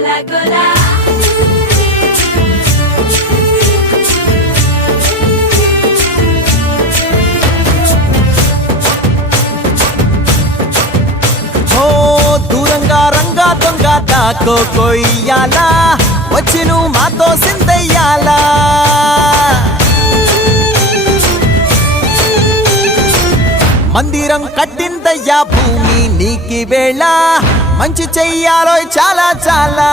గోలా గోలా దూరంగా రంగా దొంగ దాకో కొయ్యాలా వచ్చి నువ్వు మాతో సిందయ్యాలా మందిరం కట్టిందయ్యా భూమి నీకి వేళ మంచి చెయ్యాలో చాలా చాలా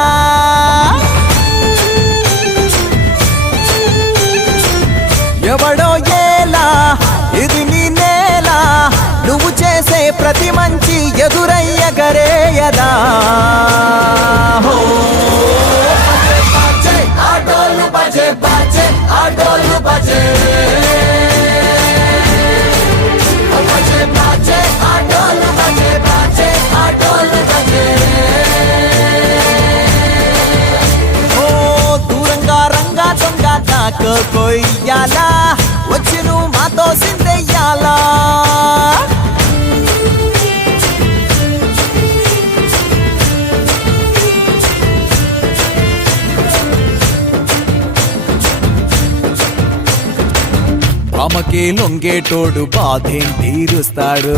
ఎవడో ఏలా ఇది నీ నేల నువ్వు చేసే ప్రతి మంచి ఎదురయ్యగరేయదా ఆటోలు బజే బజే ఆటోలు బజే ఆటోలు బజే బజే ఆటోలు బజే దూరంగా రంగా దొంగ నాకు కొయ్యాలా వచ్చి నువ్వు మాతో సిందెయ్యాలా ప్రేమకే లొంగేటోడు బాధేం తీరుస్తాడు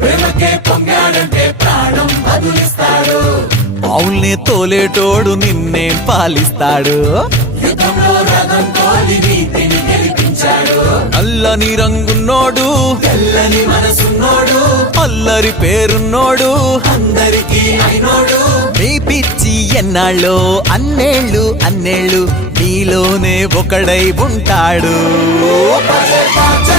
ప్రేమకే పొంగాడంటే ప్రాణం బదులిస్తాడు పావుల్ని తోలేటోడు నిన్నేం పాలిస్తాడు యుద్ధంలో రథం తోలి నీతిని గెలిపించాడు నల్లని రంగున్నోడు తెల్లని మనసున్నోడు అల్లరి పేరున్నోడు అందరికీ అయినోడు నీ పిచ్చి ఎన్నాళ్ళో అన్నేళ్ళు అన్నేళ్ళు నీలోనే ఒకడై ఉంటాడు బజే బజే